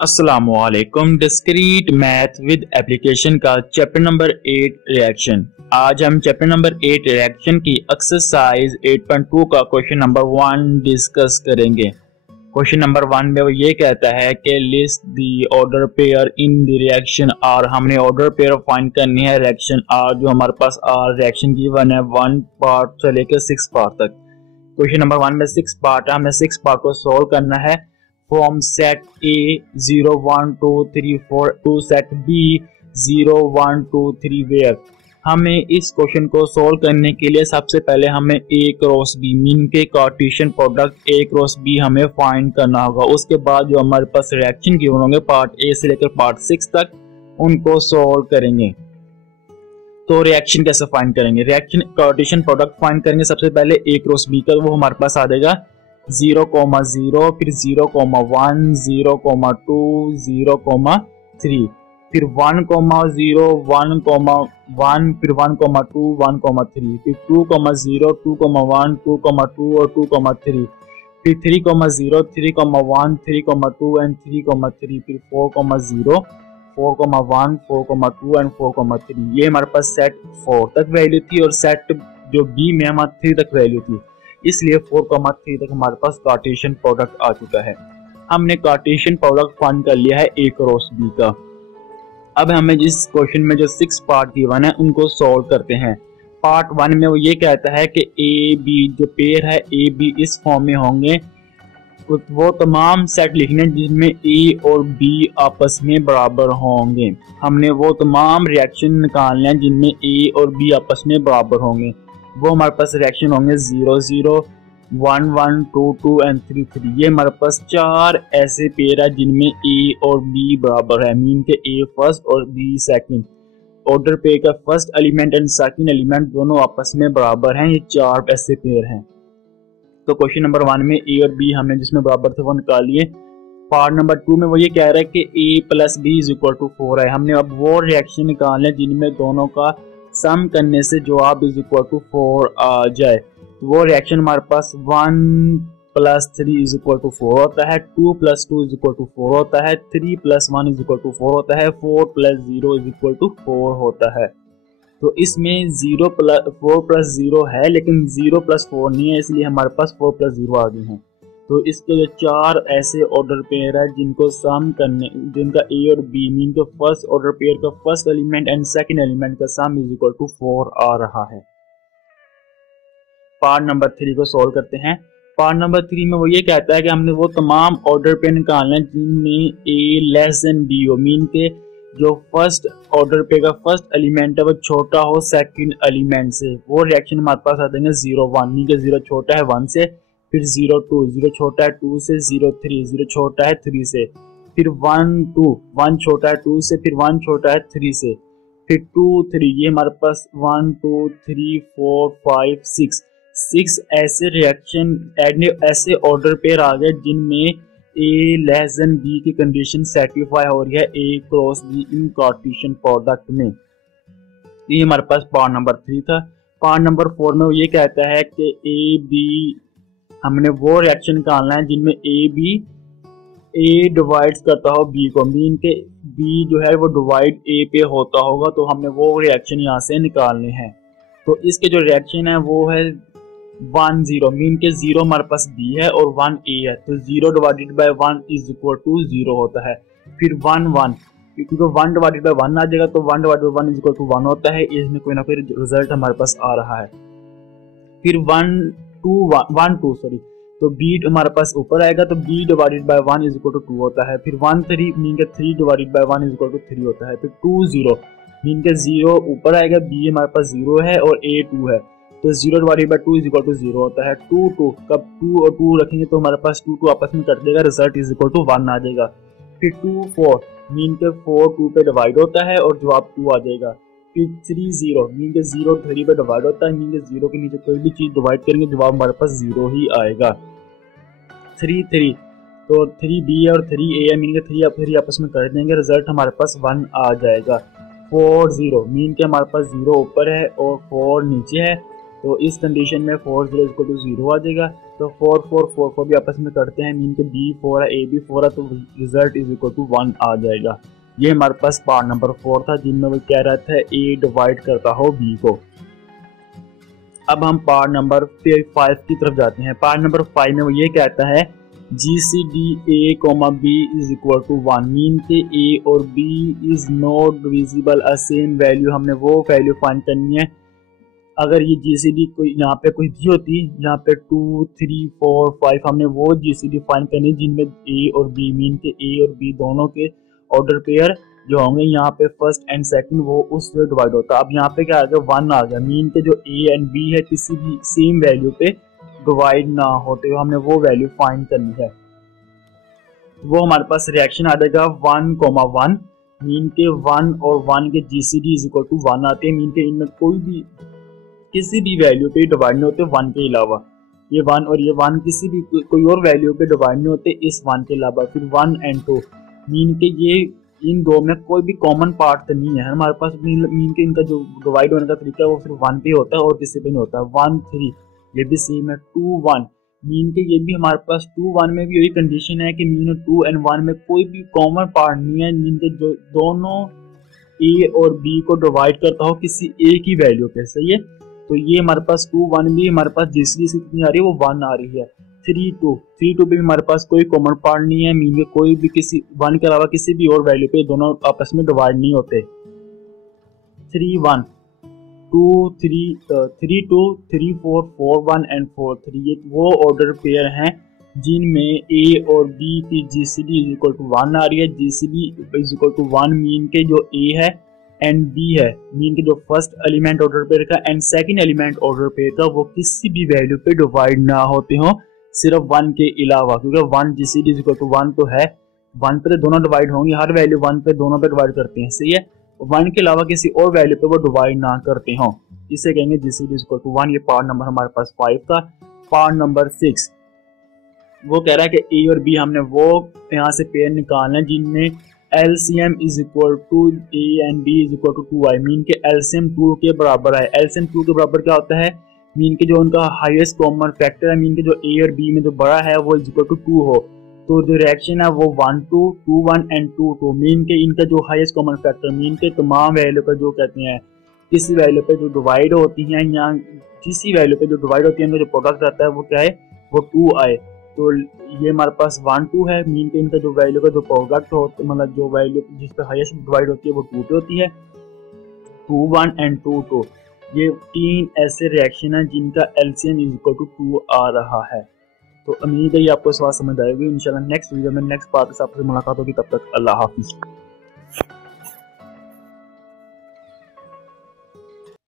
अस्सलामुअलैकुम। Discrete math with application का chapter number 8 relation. आज हम चैप्टर नंबर 8 रिएक्शन की एक्सरसाइज 8.2 का क्वेश्चन नंबर 1 डिस्कस करेंगे। क्वेश्चन नंबर 1 में वो ये कहता है कि list the order pair in the relation R. हमने ऑर्डर पेयर फाइंड करनी है रिएक्शन आर, जो हमारे पास आर रिएक्शन की 1 है, 1 पार्ट से लेकर 6 पार्ट तक। क्वेश्चन नंबर 1 में 6 पार्ट है, हमें 6 पार्ट को सोल्व करना है from set A 0 1 2 3 4 to set B 0 1 2 3 where. हमें इस क्वेश्चन को सोल्व करने के लिए सबसे पहले हमें A क्रॉस B मीन के Cartesian product A cross B हमें फाइंड करना होगा। उसके बाद जो हमारे पास रिएक्शन गिवन होंगे पार्ट A से लेकर पार्ट 6 तक, उनको सोल्व करेंगे। तो रिएक्शन कैसे फाइंड करेंगे? रिएक्शन कार्टेशियन प्रोडक्ट फाइंड करेंगे। सबसे पहले A क्रॉस B का वो हमारे पास आ जाएगा 0,0, फिर 0,1, 0,2, 0,3, फिर 1,0, 1,1, फिर 1,2, 1,3, फिर 2,0, 2,1, 2,2 और 2,3, फिर 3,0, 3,1, 3,2 एंड 3,3, फिर 4,0, 4,1, 4,2 एंड 4,3। ये हमारे पास सेट 4 तक वैल्यू थी और सेट जो बी में हमारे 3 तक वैल्यू थी, इसलिए 4,3 तक हमारे पास कार्टेशियन प्रोडक्ट आ चुका है। हमने कार्टेशियन प्रोडक्ट फाइंड कर लिया है A क्रॉस B का। अब हमें जिस क्वेश्चन में जो 6 पार्ट गिवन है उनको सॉल्व करते हैं। पार्ट 1 में वो ये कहता है कि A B जो पेयर है A B इस फॉर्म में होंगे, वो तमाम सेट लिखने जिनमें A और B आपस में बराबर होंगे। हमने वो तमाम रिएक्शन निकालने हैं जिनमें A और B आपस में बराबर होंगे। वो हमारे पास रिएक्शन होंगे 0 0, 1 1, 2 2 एंड 3 3। ये हमारे पास 4 ऐसे पेयर है जिनमें A और B बराबर है, मीन के A फर्स्ट और B सेकंड। ऑर्डर पेयर का first element and second element दोनों आपस में बराबर हैं। ये 4 ऐसे पेयर हैं। तो क्वेश्चन नंबर 1 में A और B हमने जिसमें बराबर थे वो निकाल लिए। पार्ट नंबर 2 में वो ये कह रहा है कि A plus B is equal to 4 है। हमने अब वो रिएक्शन निकालने जिनमें दोनों का सम करने से जवाब इज इक्वल टू 4 आ जाए। वो रिएक्शन हमारे पास 1 प्लस 3 इज इक्वल टू 4 होता है, 2 प्लस 2 इज इक्वल टू 4 होता है, 3 प्लस 1 इज इक्वल टू 4 होता है, 4 प्लस 0 इज इक्वल टू 4 होता है। तो इसमें 4 प्लस 0 है लेकिन 0 प्लस 4 नहीं है, इसलिए हमारे पास 4 प्लस 0 आ गए हैं। तो इसके जो 4 ऐसे ऑर्डर पेयर है जिनको सम करने, जिनका A और B मीन के फर्स्ट ऑर्डर पेयर का first element and second element का सम इज इक्वल टू 4 आ रहा है। पार्ट नंबर 3 को सॉल्व करते हैं। पार्ट नंबर 3 में वो ये कहता है कि हमने वो तमाम ऑर्डर पेयर निकालना है जिनमें A लेस देन B हो, मीन के जो फर्स्ट ऑर्डर पेयर का फर्स्ट एलिमेंट है वो छोटा हो सेकंड एलिमेंट से। वो रिएक्शन हमारे पास आ जाएंगे 0 1, मीन के 0 छोटा है 1 से, फिर 0 2, 0 छोटा है 2 से, 0 3, 0 छोटा है 3 से, फिर 1 2, 1 छोटा है 2 से, फिर 1 छोटा है 3 से, फिर 2 3। ये हमारे पास 1 2 3 4 5 6 ऐसे रिएक्शन ऐसे ऑर्डर पेयर आ गए जिनमें A लेस देन B की कंडीशन सेटिस्फाई हो रही है A cross B in Cartesian product में। ये हमारे पास पार्ट नंबर 3 था। पार्ट नंबर 4 में वो ये कहता है कि A B हमने वो रिएक्शन निकालना है जिनमें A डिवाइड्स करता हो B को, मीन के B जो है वो डिवाइड A पे होता होगा, तो हमने वो रिएक्शन यहाँ से निकालने हैं। तो इसके जो रिएक्शन है वो है 1 0, मीन के 0 हमारे पास B है और 1 A है, तो 0 divided by 1 is equal to 0 होता है। फिर 1 1, क्योंकि 1 डिवाइडेड बाय 1 आ जाएगा तो 1 divided by 1 is equal to 1 होता है। इसमें कोई ना कोई रिजल्ट हमारे पास आ रहा है। फिर 1 2 सॉरी, तो B हमारे पास ऊपर आएगा तो B divided by 1 is equal to 2 होता है। फिर 1 3, मीन के 3 divided by 1 is equal to 3 होता है। फिर 2 0, मीन के 0 ऊपर आएगा, B हमारे पास 0 है और A 2 है, तो 0 divided by 2 is equal to 0 होता है। 2 2, कब 2 और 2 रखेंगे तो हमारे पास 2 2 आपस में कट देगा, रिजल्ट इज इक्वल टू 1 आ जाएगा। फिर 2 4, मीन के 4 2 पे डिवाइड होता है और जवाब 2 आ जाएगा। फिर 3 0, मीन के 0 3 पे डिवाइड होता है, मीन के 0 के नीचे कोई भी चीज डिवाइड करेंगे जवाब हमारे पास 0 ही आएगा। 3 3, तो 3 B है और 3 A है, मीन के 3 आपस में कर देंगे, रिजल्ट हमारे पास 1 आ जाएगा। 4 0, मीन के हमारे पास 0 ऊपर है और 4 नीचे है, तो इस कंडीशन में 4 0 इक्वल टू 0 आ जाएगा। तो 4 4 4 4 भी आपस में करते हैं, मीन के B 4 है, A भी 4 है, तो रिजल्ट इज इक्वल टू 1 आ जाएगा। ये हमारे पास पार्ट नंबर 4 था जिनमें वो कह रहा था A डिवाइड करता हो B को। अब हम पार्ट नंबर 5 की तरफ जाते हैं। पार्ट नंबर 5 में वो ये कहता है GCD A, B is equal to 1, mean के A और B is not divisible a same value. हमने वो वैल्यू फाइंड करनी है। अगर ये GCD कोई यहाँ पे कोई दी होती, यहाँ पे 2 3 4 5, हमने वो GCD फाइंड करनी जिनमें A और B, मीन के A और B दोनों के ऑर्डर पेयर जो होंगे यहाँ पे फर्स्ट एंड सेकंड वो उससे डिवाइड होता है। अब यहाँ पे क्या आ गया 1 आ गया, मीन के जो A एंड B है किसी भी सेम वैल्यू पे डिवाइड ना होते हुए हमने वो वैल्यू फाइंड करनी है। वो हमारे पास रिएक्शन आ जाएगा 1,1, मीन के 1 और 1 के GCD इज इक्वल टू 1 आते हैं, मीन के इनमें कोई भी किसी भी वैल्यू पे डिवाइड नहीं होते 1 के अलावा। ये 1 और ये 1 किसी भी कोई और वैल्यू पे डिवाइड नहीं होते इस 1 के अलावा। फिर 1 एंड 2, मीन के ये इन दो में कोई भी कॉमन पार्ट तो नहीं है हमारे पास। मीन के इनका जो डिवाइड होने का तरीका है वो सिर्फ 1 पे होता है और किसी पे नहीं होता। 1 3 ये भी सेम है। 2 1, मीन के ये भी हमारे पास 2 1 में भी यही कंडीशन है कि मीन 2 एंड 1 में कोई भी कॉमन पार्ट नहीं है, मीन के जो दोनों A और B को डिवाइड करता हो किसी A की वैल्यू पे। सही है, तो ये हमारे पास 2 1 भी हमारे पास GCD से कितनी आ रही है वो 1 आ रही है। 3 2 भी हमारे पास कोई कॉमन पार्ट नहीं है, मीन के कोई भी किसी 1 के अलावा किसी भी और वैल्यू पे दोनों आपस में डिवाइड नहीं होते। 3 1 2 3 2 3 4 4 1 एंड 4 3, ये वो ऑर्डर पेयर हैं जिनमें A और B की GCD इज इक्वल टू 1 आ रही है। GCD is equal to 1 mean के जो A है एंड B है, मीन के जो फर्स्ट एलिमेंट ऑर्डर पेयर का and second element order pair का वो किसी भी वैल्यू पे डिवाइड ना होते हो सिर्फ 1 के अलावा, क्योंकि 1 GCD इज इक्वल टू 1 तो है, 1 पे तो दोनों डिवाइड होंगे, हर वैल्यू 1 पे दोनों पे डिवाइड करते हैं। सही है, 1 के अलावा किसी और वैल्यू पे वो डिवाइड ना करते हो, इसे कहेंगे GCD इज इक्वल टू 1। ये पार्ट नंबर हमारे पास 5 था। पार्ट नंबर 6 वो कह रहा है कि A और B हमने वो यहाँ से पेयर निकालना है जिनमें LCM is equal to A and B is equal to 2i, mean के LCM 2 के बराबर है। LCM 2 के बराबर क्या होता है, मीन के जो उनका हाईएस्ट कॉमन फैक्टर है, मीन के जो A और B में जो बड़ा है वो इज इक्वल टू 2 हो, तो जो रिएक्शन है वो 1 2 2 1 एंड 2 2, मीन के इनका जो हाईएस्ट कॉमन फैक्टर मीन के तमाम वैल्यू पर जो कहते हैं किसी वैल्यू पे जो डिवाइड होती हैं या किसी वैल्यू पे जो डिवाइड होती है उनका जो प्रोडक्ट आता है वो क्या है वो 2i। तो ये हमारे पास 1 2 है, मीन के इनका जो वैल्यू का जो प्रोडक्ट होता मतलब जो वैल्यू जिस पे हाईएस्ट डिवाइड होती है वो 2 पे होती है। 2 1 एंड 2 2, ये 3 ऐसे रिएक्शन है जिनका LCM इज इक्वल टू 2 आ रहा है। तो उम्मीद है ये आपको सवाल समझ आएगी। इंशाल्लाह नेक्स्ट वीडियो में नेक्स्ट पार्ट से आपसे मुलाकात होगी, तब तक अल्लाह हाफिज़।